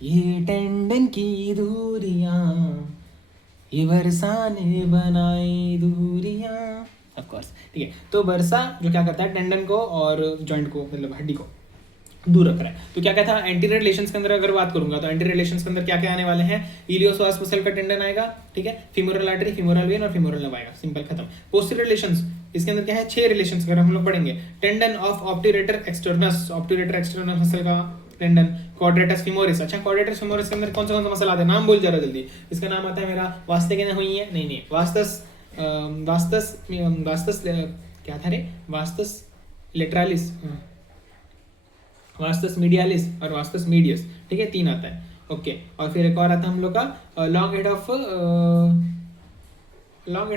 ये टेंडन की दूरियां, ये बरसा ने बनाई दूरियां, ऑफ कोर्स, ठीक है। तो बरसा जो क्या करता है, टेंडन को और जॉइंट को, मतलब हड्डी को दूर रख रहा है। तो क्या कहता है, एंटीरियर रिलेशंस के अंदर अगर बात करूंगा तो एंटीरियर रिलेशंस के अंदर क्या क्या आने वाले हैं, इलियोसोआस मसल का टेंडन आएगा, ठीक है, फीमोरल आर्टरी, फीमोरल वेन और फीमोरल नर्व आएगा, सिंपल खत्म। पोस्टीरियर रिलेशंस, इसके अंदर क्या है 6 रिलेशंस अगर हम लोग पढ़ेंगे। Tendon of obturator externus, obturator externus muscle का टेंडन, क्वाड्रेटस फीमोरिस। अच्छा क्वाड्रेटस फीमोरिस के अंदर कौन सा मसल आता है, नाम बोल जरा जल्दी। इसका नाम आता है मेरा वास्ते के हुई है, नहीं वास्तस, वास्तस क्या था रे, वास्तस लेटरालिस, वास्तस मीडियालिस और वास्तस मीडियस, ठीक है, 3 आता है। ओके, और फिर एक और आता है हम लोग का long head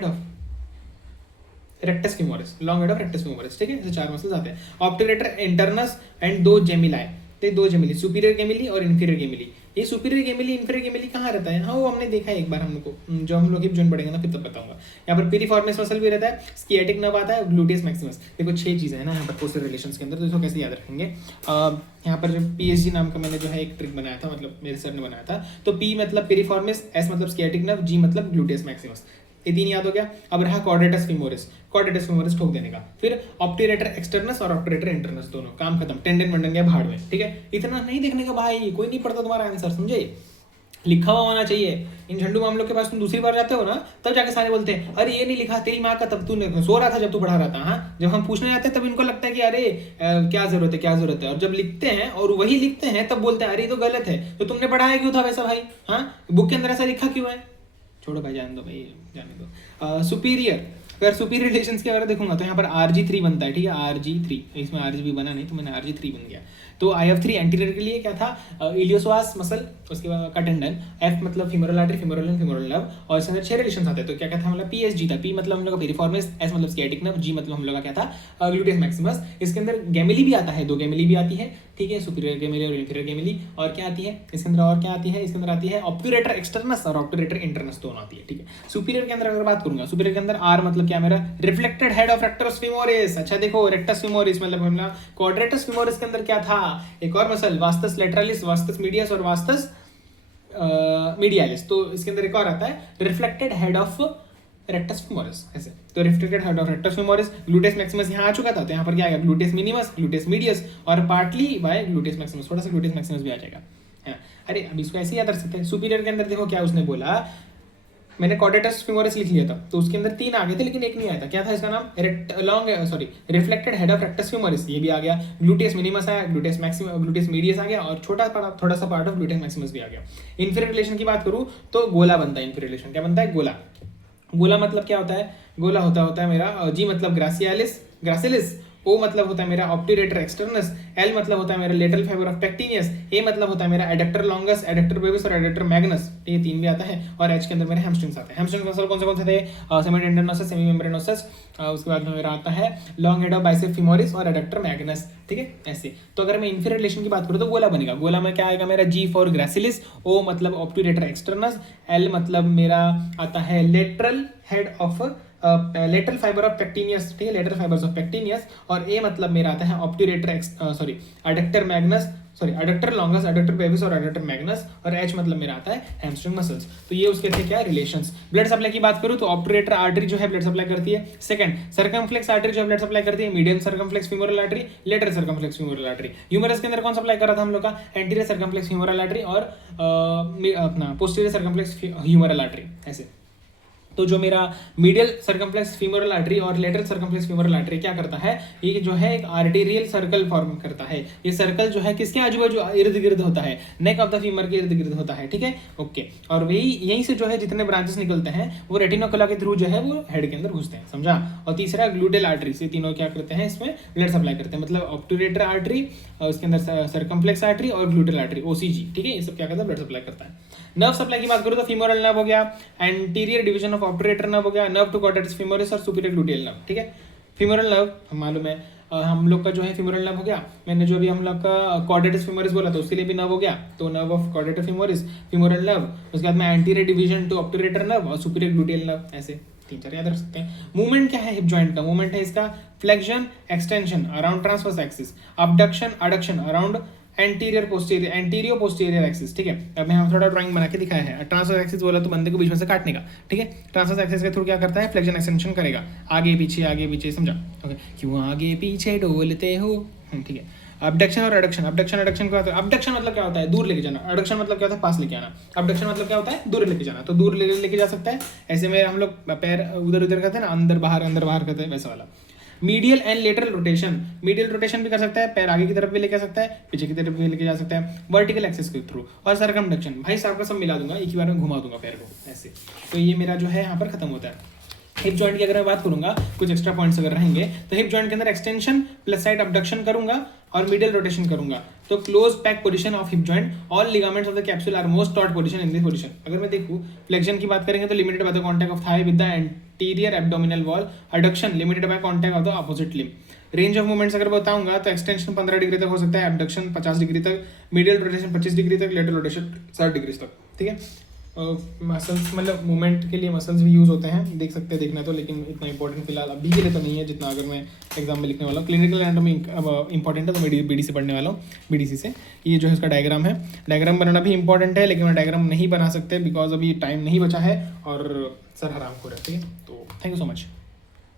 of rectus femoris, long head of rectus femoris, ठीक है, ऐसे 4 मसल्स आते हैं। ऑब्ट्यूरेटर इंटरनस एंड 2 जेमिलाई, तो 2 जेमिली, सुपीरियर गेमिली और इन्फीरियर गेमिली। ये सुपीरियर गेमिली इन्फीरियर गेमिली कहाँ रहता है, हाँ वो हमने देखा है एक बार हम लोग को, जो हम लोग हिप जॉइंट पढ़ेंगे ना फिर तब बताऊंगा। यहाँ पर पिरिफॉर्मिस मसल भी रहता है, स्कियाटिक नर्व आता है, ग्लूटियस मैक्सिमस। देखो 6 चीज़ें हैं ना यहाँ पर पोस्टर रिलेशंस के अंदर, तो इसको कैसे याद रखेंगे। यहाँ पर जो PSG नाम का मैंने जो है एक ट्रिक बनाया था, मतलब मेरे सर ने बनाया था। तो P मतलब पिरिफॉर्मिस, S मतलब स्कियाटिक नर्व, G मतलब ग्लूटियस मैक्सिमस, ये 3 याद हो गया। अब रहा क्वाड्रेटस फीमोरिस, क्वाड्रेटस फीमोरिस ठोक देने का। फिर ऑब्ट्यूरेटर एक्सटर्नस और ऑब्ट्यूरेटर इंटरनस, दोनों काम खत्म, टेंडन मंडन गया भाड़ में, ठीक है। इतना नहीं देखने का भाई, कोई नहीं पढ़ता तुम्हारा आंसर, समझे, लिखा हुआ होना चाहिए। इन झंडू मामलों के पास तुम दूसरी बार जाते हो ना, तब जाके सारे बोलते हैं अरे ये नहीं लिखा, तेरी माँ का, तब तू सो रहा था जब तू पढ़ा रहा था। हाँ, जब हम पूछने जाते हैं तब इनको लगता है कि अरे क्या जरूरत है, क्या जरूरत है, और जब लिखते हैं और वही लिखते हैं तब बोलते हैं अरे ये तो गलत है, तो तुमने पढ़ाया क्यों था वैसा भाई। हाँ, बुक के अंदर ऐसा लिखा क्यों है, छोड़ो भाई, जाने दो भाई, जाने दो। सुपीरियर, अगर सुपीरियर रिलेशंस के बारे में देखूंगा तो यहाँ पर RG3 बनता है, ठीक है, RG3, इसमें RGB बना नहीं तो मैंने RG3 बन गया। तो IF3 एंटीरियर के लिए क्या था, इलियोसवास मसल, उसके बाद का टेंडन, F मतलब femoral artery, femoral and femoral nerve, और इसके अंदर 6 रिलेशंस आते हैं। तो क्या क्या था मतलब PSG था, P मतलब हम लोग का पिरिफॉर्मिस, S मतलब स्कियाटिक नर्व, G मतलब हम लोग का क्या था, ग्लूटियस मैक्सिमस। इसके अंदर गेमिली भी आता है, 2 गेमिली भी आती है, ठीक है, सुपीरियर गेमिली और इन्फीरियर गेमिली। और क्या आती है इसके अंदर, और क्या आती है इसके अंदर, आती है ऑब्ट्यूरेटर एक्सटर्नस और ऑब्ट्यूरेटर इंटरनस, दोनों आती है, ठीक है। सुपीरियर के अंदर अगर बात करूंगा, सुपीरियर के अंदर R मतलब क्या मेरा, reflected head of rectus femoris. अच्छा देखो, रेक्टस फीमोरिस मतलब हमला क्वाड्रेटस फीमोरिस के अंदर क्या था, एक और मसल वास्तस लेटरालिस, वास्तस मीडियस और वास्तस मीडियालिस। तो इसके अंदर एक और आता है reflected head of rectus femoris, ऐसे। तो reflected head of rectus femoris, gluteus Maximus यहाँ आ चुका था, तो यहाँ पर क्या आएगा, ग्लूटियस मिनिमस, ग्लूटियस मीडियस और पार्टली बाय ग्लूटियस मैक्सिमस, थोड़ा सा ग्लूटियस मैक्सिमस भी आ जाएगा, है। अरे अब इसको ऐसे याद रख सकते हैं। सुपीरियर के अंदर देखो क्या उसने बोला, मैंने क्वाड्रेटस फीमोरिस लिख लिया था, तो उसके अंदर 3 आ गए थे लेकिन एक नहीं आया था, क्या था इसका नाम, reflected head of rectus femoris, ये भी आ गया। ग्लूटियस मिनिमस आया, ग्लूटियस मैक्सिमम, ग्लूटियस मीडियस आ गया, और थोड़ा सा पार्ट ऑफ ग्लूटियस मैक्सिमस भी आ गया। इन्फीरियर रिलेशन की बात करूँ तो गोला बनता है, इन्फीरियर रिलेशन क्या बनता है, गोला। गोला मतलब क्या होता है, गोला होता है मेरा, G मतलब ग्रासिलिस, O मतलब होता है मेरा ऑब्ट्यूरेटर एक्सटर्नस, L मतलब होता है मेरा लेटरल फाइबर ऑफ पेक्टिनियस, A मतलब होता है मेरा एडक्टर लॉन्गस, एडक्टर ब्रेविस और एडक्टर मैग्नस, ये 3 भी आता है। और H के अंदर मेरे हैमस्ट्रिंग्स आते हैं। हैमस्ट्रिंग मसल कौन से थे, सेमी टेंडनोसस, सेमी मेम्ब्रेनोसस, उसके बाद में मेरा आता है long head of bicep femoris और एडक्टर मैग्नस, ठीक है, ऐसे। तो अगर मैं इन्फीरियर रिलेशन की बात करूँ तो गोला बनेगा। गोला में क्या आएगा मेरा, G फॉर ग्रासिलिस, O मतलब ऑब्ट्यूरेटर एक्सटर्नस, L मतलब मेरा आता है lateral head of lateral fibre of pectineus, ठीक है, लेटरल फाइबर्स ऑफ पेक्टिनियस, और A मतलब मेरा आता है obturator adductor Magnus, adductor longus, adductor Brevis और एडक्टर मैग्नस, और H मतलब मेरा आता है हैमस्ट्रिंग मसल्स। तो ये उसके थे क्या रिलेशंस। ब्लड सप्लाई की बात करूँ तो ऑब्ट्यूरेटर आर्टरी जो है ब्लड सप्लाई करती है। सेकंड, सर्कमफ्लेक्स आर्टरी जो है ब्लड सप्लाई करती है, medium circumflex femoral artery, lateral circumflex femoral artery. Humerus के अंदर कौन सप्लाई कर रहा था हम लोग का, एंटीरियर सर्कमफ्लेक्स फीमोरल आर्टरी और अपना पोस्टीरियर सर्कमफ्लेक्स ह्यूमरल आर्टरी, ऐसे। तो जो मेरा मीडियल सर्कमफ्लेक्स फीमोरल आर्टरी और लेटरल सर्कमफ्लेक्स फीमोरल आर्टरी क्या करता है, ये जो है एक आर्टेरियल सर्कल फॉर्म करता है। ये सर्कल जो है किसके आजू बाजू इर्द गिर्द होता है, नेक ऑफ द फीमर के इर्द गिर्द होता है, ठीक है, ओके। और वही यहीं से जो है जितने ब्रांचेस निकलते हैं वो रेटिनोकुला के थ्रू जो है वो हेड के अंदर घुसते हैं, समझा। और तीसरा ग्लूटेल आर्टरी, से तीनों क्या करते हैं, इसमें ब्लड सप्लाई करते हैं, मतलब ऑब्ट्यूरेटर आर्टरी, उसके अंदर सर्कमफ्लेक्स आर्टरी और ग्लूटेल आर्टरी, OCG, ठीक है, ये सब क्या करता है, ब्लड सप्लाई करता है। नर्व सप्लाई की बात करूँ तो फीमोरल नर्व हो गया, anterior division of obturator nerve हो गया, नर्व टू क्वाड्रेटस फीमोरिस और सुपीरियर ग्लूटियल नर्व, ठीक है। फीमोरल नर्व हम मालूम है, हम लोग का जो है फीमोरल नर्व हो गया। मैंने जो अभी हम लोग का क्वाड्रेटस फीमोरिस बोला था उसके लिए भी नर्व हो गया, तो nerve of quadratus femoris, femoral nerve, उसके बाद में anterior division to obturator nerve और सुपीरियर ग्लूटियल नर्व, ऐसे 3-4 याद रख सकते हैं। मूवमेंट क्या है हिप जॉइंट का, मूवमेंट है इसका flexion extension around transverse axis, abduction adduction around anterior posterior axis, ठीक है। अब मैं थोड़ा ड्राइंग बना के दिखाया है। ट्रांसवर्स एक्सिस बोला तो बंदे को बीच में से काटने का, ठीक है। ट्रांसवर्स एक्सिस के थ्रू क्या करता है, फ्लेक्शन एक्सटेंशन करेगा, आगे पीछे समझा, ओके। क्यों आगे पीछे डोलते हो, ठीक है। अबडक्शन और एडक्शन, एडक्शन क्या होता है? अबडक्शन मतलब क्या होता है? दूर लेके जाना। एडक्शन मतलब क्या होता है? पास लेके आना। अबडक्शन मतलब क्या होता है? दूर लेके जाना। तो दूर लेके जा सकता है, ऐसे में हम लोग पैर उधर उधर करते हैं ना, अंदर बाहर करते हैं, वैसा वाला। Medial and lateral rotation, medial rotation भी कर सकता है, पैर आगे की तरफ भी लेके जा सकता है, पीछे की तरफ भी लेके जा सकता है, वर्टिकल एक्सेस के थ्रू। और सरकमडक्शन, भाई साहब का सब मिला दूंगा, एक ही बार में घुमा दूंगा पैर को ऐसे। तो ये मेरा जो है यहाँ पर खत्म होता है। हिप जॉइंट की अगर मैं बात करूंगा, कुछ एक्स्ट्रा पॉइंट्स अगर रहेंगे, तो हिप जॉइंट के अंदर एक्सटेंशन प्लस साइड अबडक्शन करूंगा और मिडिल रोटेशन करूंगा। तो close pack position of hip joint, all ligaments of the capsule are most taut position in this position. अगर मैं देखूं फ्लेक्शन की बात करेंगे तो limited by the contact of thigh with the anterior abdominal wall, adduction limited by contact of the opposite limb. Range of movements अगर बताऊंगा तो एक्सटेंशन 15 डिग्री तक हो सकता है, एबडक्शन 50 डिग्री तक, मिडियल रोटेशन 25 डिग्री तक, लेटरल रोटेशन 60 डिग्री तक। ठीक है, मसल्स मतलब मूवमेंट के लिए मसल्स भी यूज़ होते हैं, देख सकते हैं देखना तो, लेकिन इतना इंपॉर्टेंट फिलहाल अभी के लिए तो नहीं है जितना अगर मैं एग्जाम में लिखने वाला हूँ। क्लिनिकल एनाटॉमी इंपॉर्टेंट है तो मैं बीडी से पढ़ने वाला हूँ, बीडीसी से। ये जो है इसका डायग्राम है, डायग्राम बनाना भी इंपॉर्टेंट है, लेकिन मैं डायग्राम नहीं बना सकते बिकॉज अभी टाइम नहीं बचा है और सर हराम हो रहा है। ठीक है, तो थैंक यू सो मच।